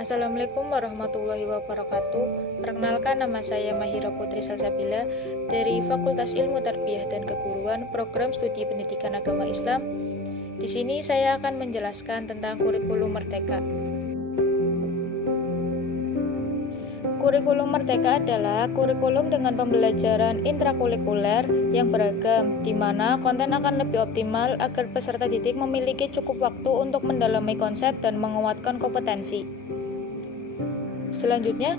Assalamualaikum warahmatullahi wabarakatuh. Perkenalkan, nama saya Mahira Putri Salsabila dari Fakultas Ilmu Tarbiyah dan Keguruan Program Studi Pendidikan Agama Islam. Di sini saya akan menjelaskan tentang kurikulum Merdeka. Kurikulum Merdeka adalah kurikulum dengan pembelajaran intrakurikuler yang beragam, di mana konten akan lebih optimal agar peserta didik memiliki cukup waktu untuk mendalami konsep dan menguatkan kompetensi. Selanjutnya,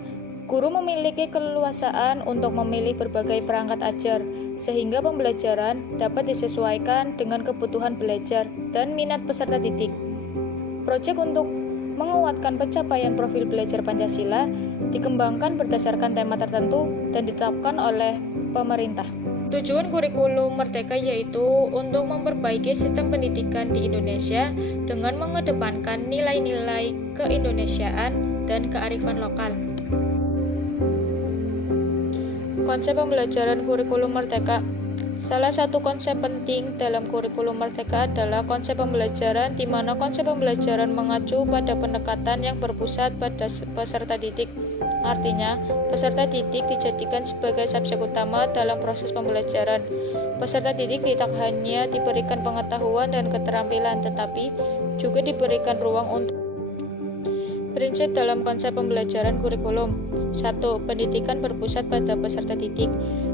guru memiliki keleluasaan untuk memilih berbagai perangkat ajar, sehingga pembelajaran dapat disesuaikan dengan kebutuhan belajar dan minat peserta didik. Proyek untuk menguatkan pencapaian profil belajar Pancasila dikembangkan berdasarkan tema tertentu dan ditetapkan oleh pemerintah. Tujuan kurikulum Merdeka yaitu untuk memperbaiki sistem pendidikan di Indonesia dengan mengedepankan nilai-nilai keindonesiaan dan kearifan lokal. Konsep pembelajaran kurikulum Merdeka. Salah satu konsep penting dalam kurikulum Merdeka adalah konsep pembelajaran, di mana konsep pembelajaran mengacu pada pendekatan yang berpusat pada peserta didik. Artinya, peserta didik dijadikan sebagai subjek utama dalam proses pembelajaran. Peserta didik tidak hanya diberikan pengetahuan dan keterampilan, tetapi juga diberikan ruang untuk prinsip dalam konsep pembelajaran kurikulum. 1. Pendidikan berpusat pada peserta didik.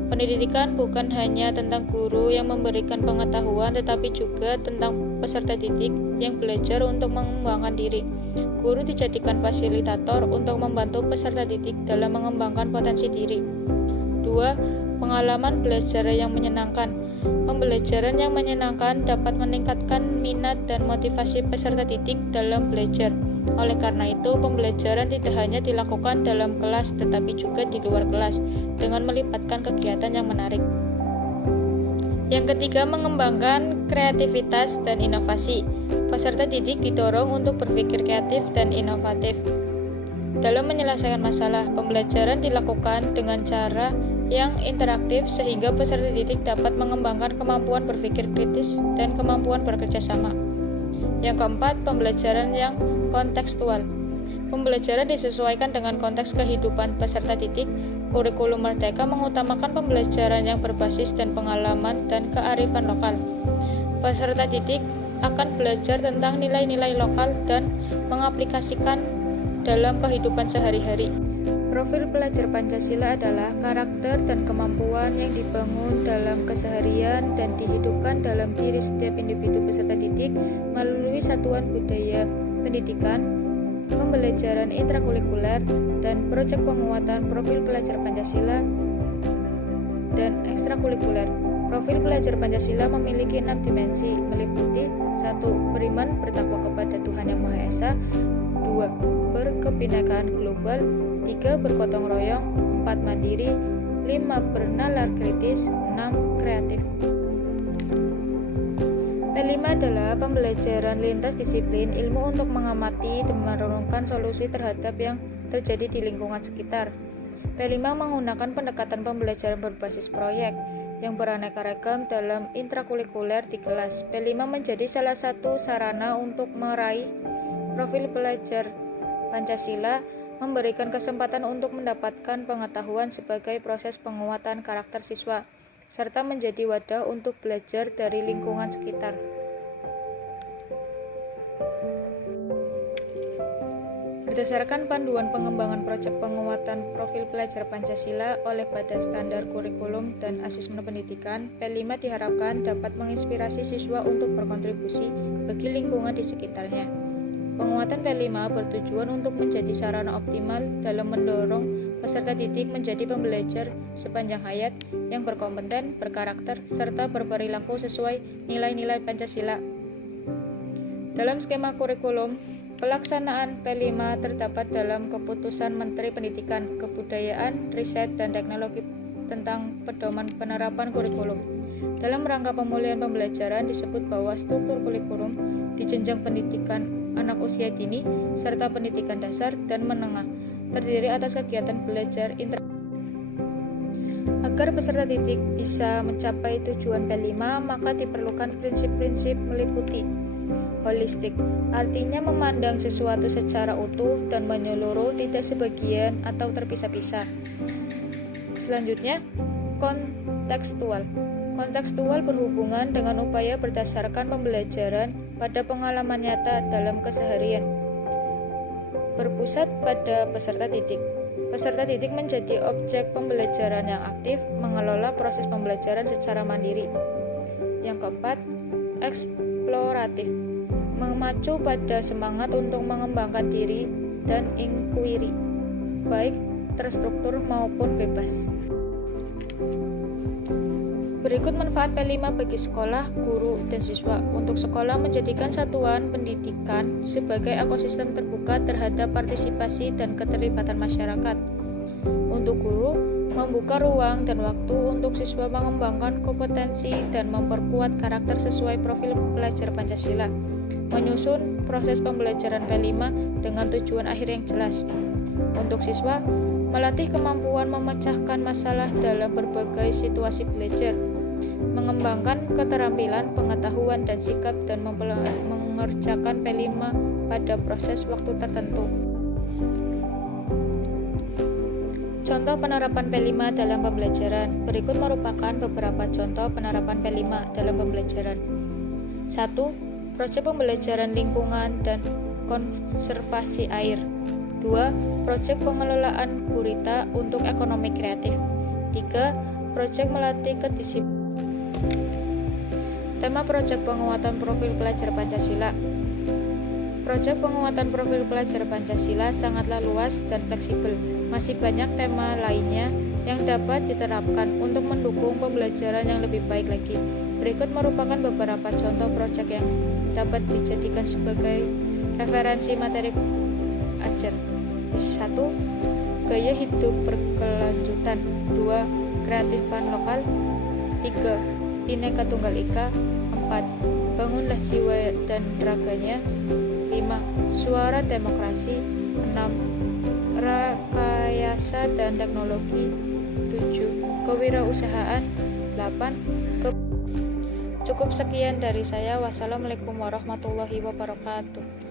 Pendidikan bukan hanya tentang guru yang memberikan pengetahuan, tetapi juga tentang peserta didik yang belajar untuk mengembangkan diri. Guru dijadikan fasilitator untuk membantu peserta didik dalam mengembangkan potensi diri. 2. Pengalaman belajar yang menyenangkan. Pembelajaran yang menyenangkan dapat meningkatkan minat dan motivasi peserta didik dalam belajar. Oleh karena itu, pembelajaran tidak hanya dilakukan dalam kelas, tetapi juga di luar kelas, dengan melibatkan kegiatan yang menarik. Yang ketiga, mengembangkan kreativitas dan inovasi. Peserta didik didorong untuk berpikir kreatif dan inovatif. Dalam menyelesaikan masalah, pembelajaran dilakukan dengan cara yang interaktif sehingga peserta didik dapat mengembangkan kemampuan berpikir kritis dan kemampuan bekerja sama. Yang keempat, pembelajaran yang kontekstual. Pembelajaran disesuaikan dengan konteks kehidupan peserta didik. Kurikulum Merdeka mengutamakan pembelajaran yang berbasis dan pengalaman dan kearifan lokal. Peserta didik akan belajar tentang nilai-nilai lokal dan mengaplikasikan dalam kehidupan sehari-hari. Profil pelajar Pancasila adalah karakter dan kemampuan yang dibangun dalam keseharian dan dihidupkan dalam diri setiap individu peserta didik melalui satuan budaya pendidikan, pembelajaran intrakurikuler, dan proyek penguatan profil pelajar Pancasila dan ekstrakurikuler. Profil pelajar Pancasila memiliki 6 dimensi, meliputi 1. Beriman bertakwa kepada Tuhan Yang Maha Esa. 2. Berkebinekaan global. 3. Bergotong royong. 4. Mandiri. 5. Bernalar kritis. 6. Kreatif. P5 adalah pembelajaran lintas disiplin, ilmu untuk mengamati dan merenungkan solusi terhadap yang terjadi di lingkungan sekitar. P5 menggunakan pendekatan pembelajaran berbasis proyek yang beraneka ragam dalam intrakurikuler di kelas. P5 menjadi salah satu sarana untuk meraih profil pelajar Pancasila, memberikan kesempatan untuk mendapatkan pengetahuan sebagai proses penguatan karakter siswa, serta menjadi wadah untuk belajar dari lingkungan sekitar. Berdasarkan panduan pengembangan proyek penguatan profil pelajar Pancasila oleh Badan Standar Kurikulum dan Asesmen Pendidikan, P5 diharapkan dapat menginspirasi siswa untuk berkontribusi bagi lingkungan di sekitarnya. Penguatan P5 bertujuan untuk menjadi sarana optimal dalam mendorong peserta didik menjadi pembelajar sepanjang hayat yang berkompeten, berkarakter, serta berperilaku sesuai nilai-nilai Pancasila. Dalam skema kurikulum, pelaksanaan P5 terdapat dalam Keputusan Menteri Pendidikan, Kebudayaan, Riset, dan Teknologi tentang pedoman penerapan kurikulum. Dalam rangka pemulihan pembelajaran disebut bahwa struktur kurikulum di jenjang pendidikan anak usia dini serta pendidikan dasar dan menengah terdiri atas kegiatan belajar Agar peserta didik bisa mencapai tujuan P5, maka diperlukan prinsip-prinsip meliputi holistik, artinya memandang sesuatu secara utuh dan menyeluruh, tidak sebagian atau terpisah-pisah. Selanjutnya, kontekstual. Kontekstual berhubungan dengan upaya berdasarkan pembelajaran pada pengalaman nyata dalam keseharian. Berpusat pada peserta didik. Peserta didik menjadi objek pembelajaran yang aktif, mengelola proses pembelajaran secara mandiri. Yang keempat, eksploratif. Memacu pada semangat untuk mengembangkan diri dan inquiry, baik terstruktur maupun bebas. Berikut manfaat P5 bagi sekolah, guru, dan siswa. Untuk sekolah, menjadikan satuan pendidikan sebagai ekosistem terbuka terhadap partisipasi dan keterlibatan masyarakat. Untuk guru, membuka ruang dan waktu untuk siswa mengembangkan kompetensi dan memperkuat karakter sesuai profil pelajar Pancasila. Menyusun proses pembelajaran P5 dengan tujuan akhir yang jelas. Untuk siswa, melatih kemampuan memecahkan masalah dalam berbagai situasi belajar, mengembangkan keterampilan, pengetahuan, dan sikap, dan mengerjakan P5 pada proses waktu tertentu. Contoh penerapan P5 dalam pembelajaran. Berikut merupakan beberapa contoh penerapan P5 dalam pembelajaran. 1. Proyek pembelajaran lingkungan dan konservasi air. 2. Proyek pengelolaan gurita untuk ekonomi kreatif. 3. Proyek melatih kedisiplinan. Tema proyek penguatan profil pelajar Pancasila. Proyek penguatan profil pelajar Pancasila sangatlah luas dan fleksibel. Masih banyak tema lainnya yang dapat diterapkan untuk mendukung pembelajaran yang lebih baik lagi. Berikut merupakan beberapa contoh proyek yang dapat dijadikan sebagai referensi materi ajar. 1. Gaya hidup berkelanjutan. 2. Kreatifan lokal. 3. Bhinneka Tunggal Ika. 4. Bangunlah jiwa dan raganya. 5. Suara demokrasi. 6. Rekayasa dan teknologi. 7. Kewirausahaan. 8. Cukup sekian dari saya. Wassalamualaikum warahmatullahi wabarakatuh.